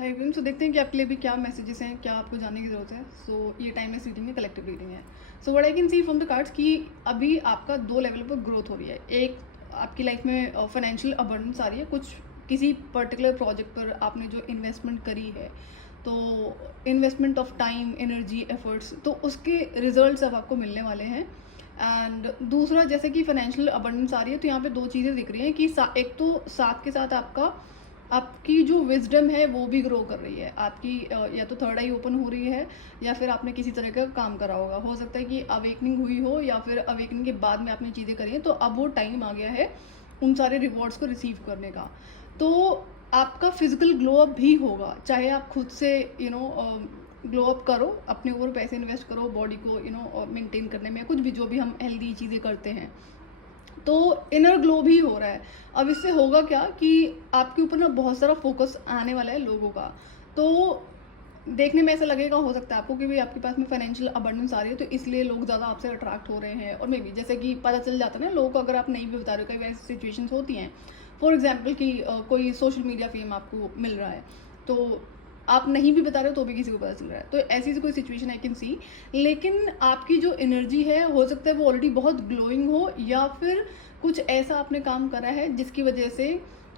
Hi everyone, सो देखते हैं कि आपके लिए भी क्या मैसेजेस हैं, क्या आपको जानने की ज़रूरत है। सो ये टाइमलेस रीडिंग है, कलेक्टिव रीडिंग है। So what I can see from the cards कि अभी आपका दो लेवल पर ग्रोथ हो रही है। एक, आपकी लाइफ में फाइनेंशियल अबंडेंस आ रही है, कुछ किसी पर्टिकुलर प्रोजेक्ट पर आपने जो इन्वेस्टमेंट करी है, तो investment of time, energy, efforts, तो उसके रिजल्ट्स अब आपको मिलने वाले हैं। एंड दूसरा, जैसे कि फाइनेंशियल अबंडेंस आ रही है, तो यहाँ पे दो चीज़ें दिख रही हैं कि एक तो साथ के साथ आपकी जो विजडम है वो भी ग्रो कर रही है। आपकी या तो थर्ड आई ओपन हो रही है, या फिर आपने किसी तरह का काम करा होगा। हो सकता है कि अवेकनिंग हुई हो, या फिर अवेकनिंग के बाद में आपने चीज़ें करी हैं, तो अब वो टाइम आ गया है उन सारे रिवॉर्ड्स को रिसीव करने का। तो आपका फिजिकल ग्लो अप भी होगा, चाहे आप खुद से ग्लो अप करो, अपने ऊपर पैसे इन्वेस्ट करो, बॉडी को मेंटेन करने में, कुछ भी जो भी हम हेल्दी चीज़ें करते हैं, तो इनर ग्लो भी हो रहा है। अब इससे होगा क्या कि आपके ऊपर ना बहुत सारा फोकस आने वाला है लोगों का। तो देखने में ऐसा लगेगा, हो सकता है आपको, कि भाई आपके पास में फाइनेंशियल अबंडेंस आ रही है, तो इसलिए लोग ज़्यादा आपसे अट्रैक्ट हो रहे हैं। और मे बी जैसे कि पता चल जाता है ना लोगों को, अगर आप नहीं भी बता रहे हो, कई ऐसी सिचुएशंस होती हैं। फॉर एग्जाम्पल कि कोई सोशल मीडिया फेम आपको मिल रहा है, तो आप नहीं भी बता रहे हो तो भी किसी को पता चल रहा है, तो ऐसी कोई सिचुएशन आई कैन सी। लेकिन आपकी जो एनर्जी है, हो सकता है वो ऑलरेडी बहुत ग्लोइंग हो, या फिर कुछ ऐसा आपने काम करा है जिसकी वजह से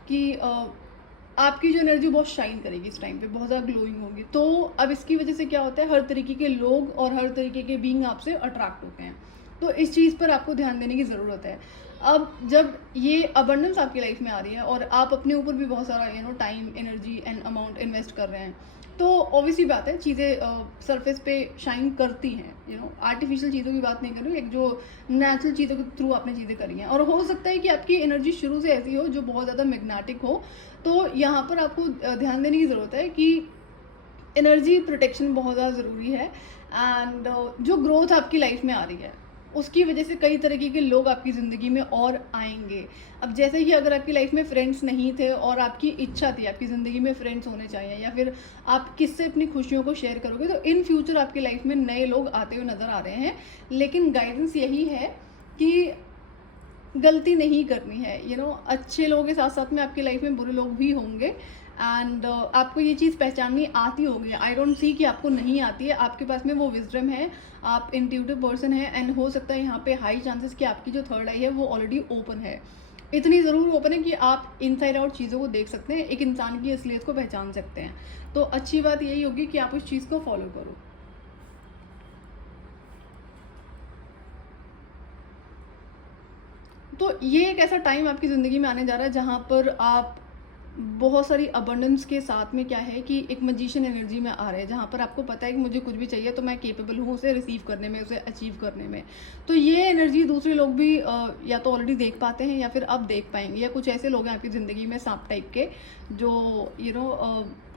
कि आपकी जो एनर्जी बहुत शाइन करेगी, इस टाइम पे बहुत ज़्यादा ग्लोइंग होगी। तो अब इसकी वजह से क्या होता है, हर तरीके के लोग और हर तरीके के बीइंग आपसे अट्रैक्ट होते हैं। तो इस चीज़ पर आपको ध्यान देने की ज़रूरत है। अब जब ये अबंडेंस आपकी लाइफ में आ रही है और आप अपने ऊपर भी बहुत सारा time, energy and amount invest कर रहे हैं, तो ऑब्वियसली बात है, चीज़ें सरफेस पे शाइन करती हैं। आर्टिफिशियल चीज़ों की बात नहीं कर रही, एक जो नेचुरल चीज़ों के थ्रू आपने चीज़ें करी हैं। और हो सकता है कि आपकी एनर्जी शुरू से ऐसी हो जो बहुत ज़्यादा मैग्नेटिक हो। तो यहाँ पर आपको ध्यान देने की ज़रूरत है कि एनर्जी प्रोटेक्शन बहुत ज़्यादा ज़रूरी है। एंड जो ग्रोथ आपकी लाइफ में आ रही है, उसकी वजह से कई तरीके के लोग आपकी ज़िंदगी में और आएंगे। अब जैसे कि अगर आपकी लाइफ में फ्रेंड्स नहीं थे और आपकी इच्छा थी आपकी ज़िंदगी में फ्रेंड्स होने चाहिए, या फिर आप किससे अपनी खुशियों को शेयर करोगे, तो इन फ्यूचर आपकी लाइफ में नए लोग आते हुए नज़र आ रहे हैं। लेकिन गाइडेंस यही है कि गलती नहीं करनी है। अच्छे लोगों के साथ साथ में आपकी लाइफ में बुरे लोग भी होंगे। एंड आपको ये चीज़ पहचाननी आती होगी। आई डोंट सी कि आपको नहीं आती है, आपके पास में वो विजडम है, आप इंट्यूटिव पर्सन है। एंड हो सकता है यहाँ पे हाई चांसेस कि आपकी जो थर्ड आई है वो ऑलरेडी ओपन है। इतनी ज़रूर ओपन है कि आप इनसाइड आउट चीज़ों को देख सकते हैं, एक इंसान की असलियत को पहचान सकते हैं। तो अच्छी बात यही होगी कि आप उस चीज़ को फॉलो करो। तो ये एक ऐसा टाइम आपकी ज़िंदगी में आने जा रहा है जहाँ पर आप बहुत सारी अबंडेंस के साथ में, क्या है कि एक मैजिशियन एनर्जी में आ रहे हैं, जहाँ पर आपको पता है कि मुझे कुछ भी चाहिए तो मैं केपेबल हूँ उसे रिसीव करने में, उसे अचीव करने में। तो ये एनर्जी दूसरे लोग भी या तो ऑलरेडी देख पाते हैं, या फिर अब देख पाएंगे। या कुछ ऐसे लोग हैं आपकी ज़िंदगी में, सांप टाइप के, जो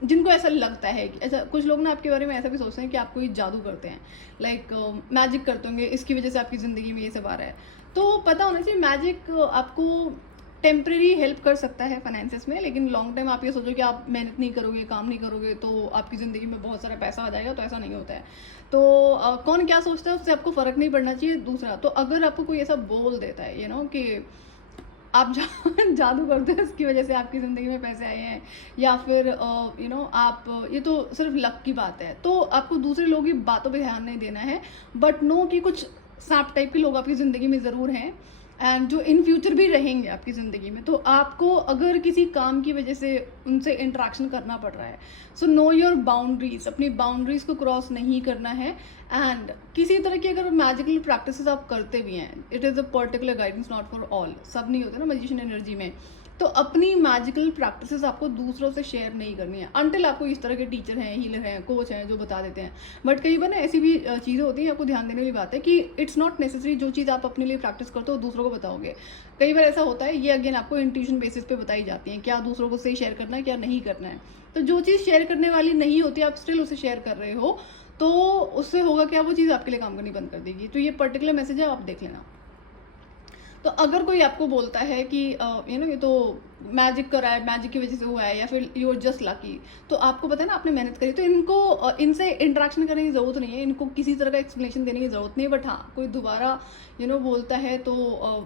जिनको ऐसा लगता है कि ऐसा, कुछ लोग ना आपके बारे में ऐसा भी सोचते हैं कि आप कोई जादू करते हैं, लाइक मैजिक करते होंगे, इसकी वजह से आपकी ज़िंदगी में ये सब आ रहा है। तो पता होना चाहिए, मैजिक आपको टेम्प्रेरी हेल्प कर सकता है फाइनेंसेस में, लेकिन लॉन्ग टाइम आप ये सोचो कि आप मेहनत नहीं करोगे, काम नहीं करोगे, तो आपकी ज़िंदगी में बहुत सारा पैसा आ जाएगा, तो ऐसा नहीं होता है। तो कौन क्या सोचता है उससे आपको फ़र्क नहीं पड़ना चाहिए। दूसरा, तो अगर आपको कोई ऐसा बोल देता है कि आप जादू करते हो, इसकी वजह से आपकी ज़िंदगी में पैसे आए हैं, या फिर आप, ये तो सिर्फ लक की बात है, तो आपको दूसरे लोगों की बातों पे ध्यान नहीं देना है। बट नो कि कुछ सांप टाइप के लोग आपकी ज़िंदगी में ज़रूर हैं, एंड जो इन फ्यूचर भी रहेंगे आपकी ज़िंदगी में। तो आपको अगर किसी काम की वजह से उनसे इंटरेक्शन करना पड़ रहा है, सो नो योर बाउंड्रीज, अपनी बाउंड्रीज को क्रॉस नहीं करना है। एंड किसी तरह की अगर मैजिकल प्रैक्टिसेस आप करते भी हैं, it is a particular guidance, not for all, सब नहीं होते ना मैजिशियन एनर्जी में। तो अपनी मैजिकल प्रैक्टिसेस आपको दूसरों से शेयर नहीं करनी है, अनटिल आपको इस तरह के टीचर हैं, हीलर हैं, कोच हैं जो बता देते हैं। बट कई बार ना ऐसी भी चीज़ें होती हैं, आपको ध्यान देने वाली बात है कि इट्स नॉट नेसेसरी जो चीज़ आप अपने लिए प्रैक्टिस करते हो दूसरों को बताओगे। कई बार ऐसा होता है, ये अगेन आपको इंट्यूशन बेसिस पे बताई जाती हैं, क्या दूसरों को से शेयर करना है, क्या नहीं करना है। तो जो चीज़ शेयर करने वाली नहीं होती, आप स्टिल उसे शेयर कर रहे हो, तो उससे होगा क्या, वो चीज़ आपके लिए काम करनी बंद कर देगी। तो ये पर्टिकुलर मैसेज है, आप देख लेना। तो अगर कोई आपको बोलता है कि ये तो मैजिक करा है, मैजिक की वजह से हुआ है, या फिर यू आर जस्ट लकी, तो आपको पता है ना आपने मेहनत करी, तो इनको इनसे इंटरेक्शन करने की ज़रूरत नहीं है, इनको किसी तरह का एक्सप्लेनेशन देने की ज़रूरत नहीं है। बट हाँ, कोई दोबारा बोलता है तो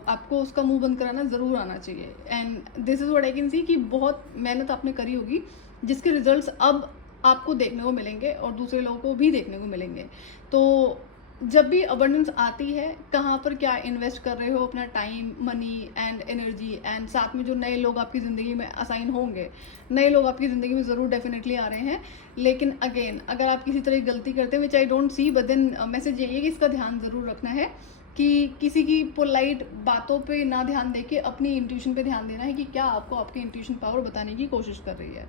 आपको उसका मुंह बंद कराना ज़रूर आना चाहिए। And this is what I can see कि बहुत मेहनत आपने करी होगी, जिसके रिजल्ट्स अब आपको देखने को मिलेंगे और दूसरे लोगों को भी देखने को मिलेंगे। तो जब भी अबंडेंस आती है, कहाँ पर क्या इन्वेस्ट कर रहे हो अपना time, money and energy, and साथ में जो नए लोग आपकी ज़िंदगी में असाइन होंगे, नए लोग आपकी ज़िंदगी में ज़रूर डेफिनेटली आ रहे हैं। लेकिन अगेन अगर आप किसी तरह की गलती करते हैं, which I don't see, but then message यही है कि इसका ध्यान ज़रूर रखना है कि किसी की पोलाइट बातों पे ना ध्यान देके अपनी इंट्यूशन पे ध्यान देना है कि क्या आपको आपकी इंट्यूशन पावर बताने की कोशिश कर रही है।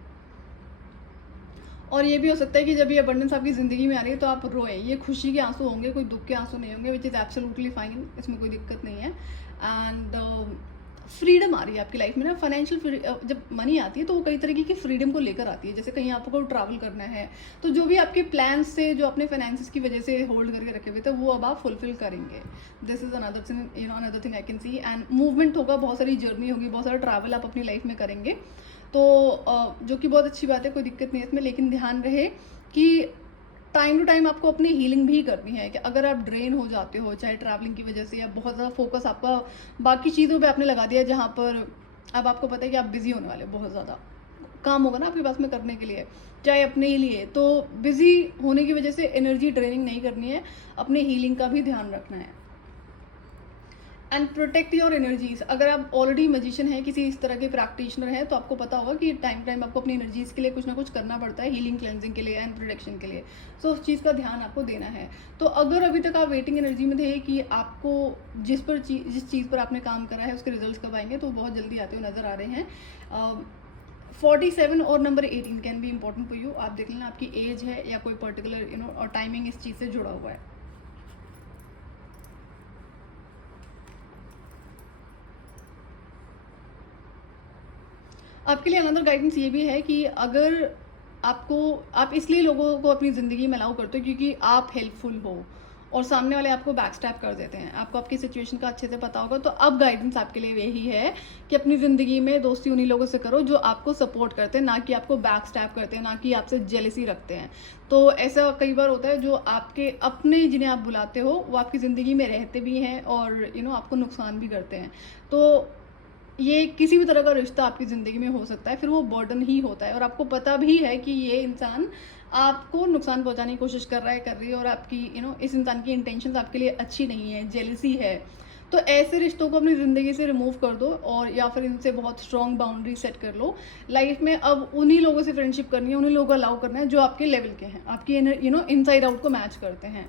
और ये भी हो सकता है कि जब ये अबंडेंस आपकी ज़िंदगी में आ रही है तो आप रोएं, ये खुशी के आंसू होंगे, कोई दुख के आंसू नहीं होंगे, विच इज़ एब्सोल्युटली फाइन, इसमें कोई दिक्कत नहीं है। एंड फ्रीडम आ रही है आपकी लाइफ में ना, फाइनेंशियल जब मनी आती है तो वो कई तरीके की फ्रीडम को लेकर आती है। जैसे कहीं आपको ट्रैवल करना है तो जो भी आपके प्लान्स से, जो अपने फाइनेंसिस की वजह से होल्ड करके रखे हुए थे, वो अब आप फुलफिल करेंगे। This is another thing, another thing I can see. And movement होगा, बहुत सारी जर्नी होगी, बहुत सारा ट्रैवल आप अपनी लाइफ में करेंगे, तो जो कि बहुत अच्छी बात है, कोई दिक्कत नहीं है इसमें। लेकिन ध्यान रहे कि टाइम टू टाइम आपको अपनी हीलिंग भी करनी है, कि अगर आप ड्रेन हो जाते हो चाहे ट्रैवलिंग की वजह से, या बहुत ज़्यादा फोकस आपका बाकी चीज़ों पे आपने लगा दिया जहाँ पर अब आपको पता है कि आप बिजी होने वाले, बहुत ज़्यादा काम होगा ना आपके पास में करने के लिए, चाहे अपने ही लिए, तो बिजी होने की वजह से एनर्जी ड्रेनिंग नहीं करनी है, अपने हीलिंग का भी ध्यान रखना है। And protect your energies. अगर आप ऑलरेडी मजिशियन हैं, किसी इस तरह के प्रैक्टिशनर हैं, तो आपको पता होगा कि टाइम टाइम आपको अपनी एनर्जीज के लिए कुछ ना कुछ करना पड़ता है, हीलिंग, क्लेंजिंग के लिए एंड प्रोटेक्शन के लिए। सो उस चीज़ का ध्यान आपको देना है। तो अगर अभी तक आप वेटिंग एनर्जी में थे कि आपको जिस चीज़ पर आपने काम करा है उसके रिजल्ट कब आएंगे, तो बहुत जल्दी आते हुए नजर आ रहे हैं। 47 और number 18 can be important for you. आप देख लेना आपकी एज है या कोई पर्टिकुलर और टाइमिंग इस चीज़ से जुड़ा हुआ है। आपके लिए अनदर गाइडेंस ये भी है कि अगर आप इसलिए लोगों को अपनी ज़िंदगी में अलाउ करते हो क्योंकि आप हेल्पफुल हो और सामने वाले आपको बैक स्टैप कर देते हैं, आपको आपकी सिचुएशन का अच्छे से पता होगा, तो अब गाइडेंस आपके लिए यही है कि अपनी ज़िंदगी में दोस्ती उन्हीं लोगों से करो जो आपको सपोर्ट करते हैं, ना कि आपको बैक स्टैप करते हैं, ना कि आपसे जेलसी रखते हैं। तो ऐसा कई बार होता है, जो आपके अपने जिन्हें आप बुलाते हो वो आपकी ज़िंदगी में रहते भी हैं और आपको नुकसान भी करते हैं। तो ये किसी भी तरह का रिश्ता आपकी ज़िंदगी में हो सकता है, फिर वो बर्डन ही होता है और आपको पता भी है कि ये इंसान आपको नुकसान पहुंचाने की कोशिश कर रही है और आपकी इस इंसान की इंटेंशंस आपके लिए अच्छी नहीं है, जेलसी है। तो ऐसे रिश्तों को अपनी ज़िंदगी से रिमूव कर दो और या फिर इनसे बहुत स्ट्रॉन्ग बाउंड्री सेट कर लो। लाइफ में अब उन्हीं लोगों से फ्रेंडशिप करनी है, उन्हीं लोगों को अलाउ करना है जो आपके लेवल के हैं, आपकी इनसाइड आउट को मैच करते हैं।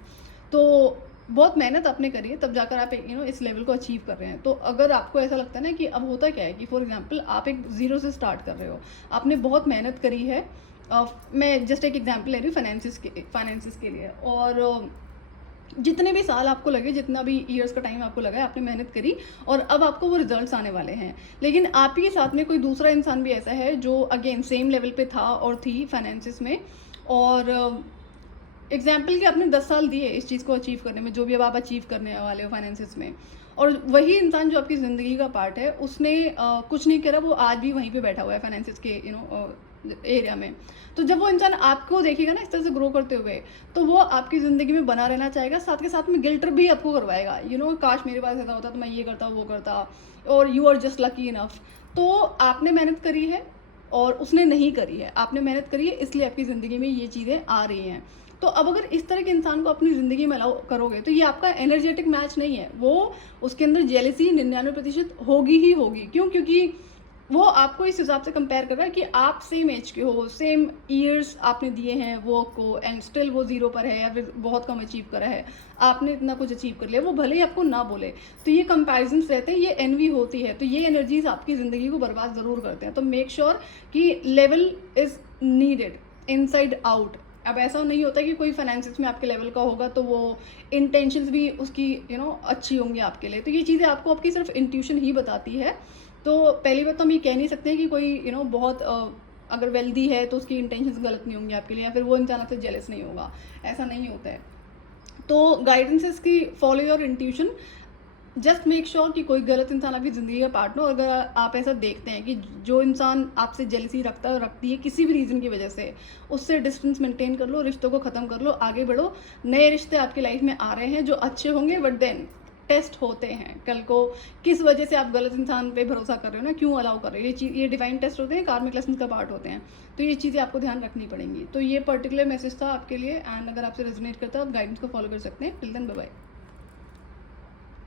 तो बहुत मेहनत आपने करी है, तब जाकर आप इस लेवल को अचीव कर रहे हैं। तो अगर आपको ऐसा लगता है ना कि अब होता क्या है कि फॉर एग्जांपल आप एक ज़ीरो से स्टार्ट कर रहे हो, आपने बहुत मेहनत करी है। मैं जस्ट एक एग्जांपल ले रही हूँ फाइनेंसिस के लिए, और जितने भी साल आपको लगे, जितना भी ईयर्स का टाइम आपको लगा है, आपने मेहनत करी और अब आपको वो रिजल्ट्स आने वाले हैं। लेकिन आप ही के साथ में कोई दूसरा इंसान भी ऐसा है जो अगेन सेम लेवल पे था और थी फाइनेंसिस में, और एग्जाम्पल कि आपने 10 साल दिए इस चीज़ को अचीव करने में, जो भी अब आप अचीव करने वाले हो फाइनेंसिस में, और वही इंसान जो आपकी ज़िंदगी का पार्ट है उसने कुछ नहीं करा, वो आज भी वहीं पे बैठा हुआ है फाइनेंसिस के एरिया में। तो जब वो इंसान आपको देखेगा ना इस तरह से ग्रो करते हुए, तो वो आपकी ज़िंदगी में बना रहना चाहेगा, साथ के साथ में गिल्ट भी आपको करवाएगा, काश मेरे पास ऐसा होता तो मैं ये करता वो करता, और you are just lucky enough. तो आपने मेहनत करी है और उसने नहीं करी है, आपने मेहनत करी है इसलिए आपकी ज़िंदगी में ये चीज़ें आ रही हैं। तो अब अगर इस तरह के इंसान को अपनी ज़िंदगी में अलाउ करोगे तो ये आपका एनर्जेटिक मैच नहीं है, वो उसके अंदर जेलसी 99% होगी ही होगी। क्यों? क्योंकि वो आपको इस हिसाब से कंपेयर कर रहा है कि आप सेम एज के हो, सेम ईयर्स आपने दिए हैं वर्क को, एंड स्टिल वो जीरो पर है या फिर बहुत कम अचीव करा है, आपने इतना कुछ अचीव कर लिया, वो भले ही आपको ना बोले। तो ये कंपैरिजन रहते हैं, ये एनवी होती है, तो ये एनर्जीज आपकी ज़िंदगी को बर्बाद ज़रूर करते हैं। तो मेक श्योर कि level is needed inside out. अब ऐसा नहीं होता कि कोई फाइनेंसिस में आपके लेवल का होगा तो वो इंटेंशंस भी उसकी अच्छी होंगी आपके लिए। तो ये चीज़ें आपको आपकी सिर्फ इंट्यूशन ही बताती है। तो पहली बात तो हम ये कह नहीं सकते हैं कि कोई बहुत अगर वेल्दी है तो उसकी इंटेंशंस गलत नहीं होंगी आपके लिए, या फिर वो इंसान आपसे जेलस नहीं होगा, ऐसा नहीं होता है। तो गाइडेंसेस की follow your intuition, just make sure कि कोई गलत इंसान आपकी ज़िंदगी का पार्ट ना हो। अगर आप ऐसा देखते हैं कि जो इंसान आपसे जेलसी रखती है किसी भी रीज़न की वजह से, उससे डिस्टेंस मेंटेन कर लो, रिश्तों को ख़त्म कर लो, आगे बढ़ो। नए रिश्ते आपकी लाइफ में आ रहे हैं जो अच्छे होंगे, बट देन टेस्ट होते हैं। कल को किस वजह से आप गलत इंसान पे भरोसा कर रहे हो ना, क्यों अलाउ कर रहे हो, ये डिवाइन टेस्ट होते हैं, कार्मिक लेसन का पार्ट होते हैं। तो ये चीज़ें आपको ध्यान रखनी पड़ेंगी। तो ये पर्टिकुलर मैसेज था आपके लिए, एंड अगर आपसे रेजोनेट करता है आप गाइडेंस को फॉलो कर सकते हैं। Till then bye bye.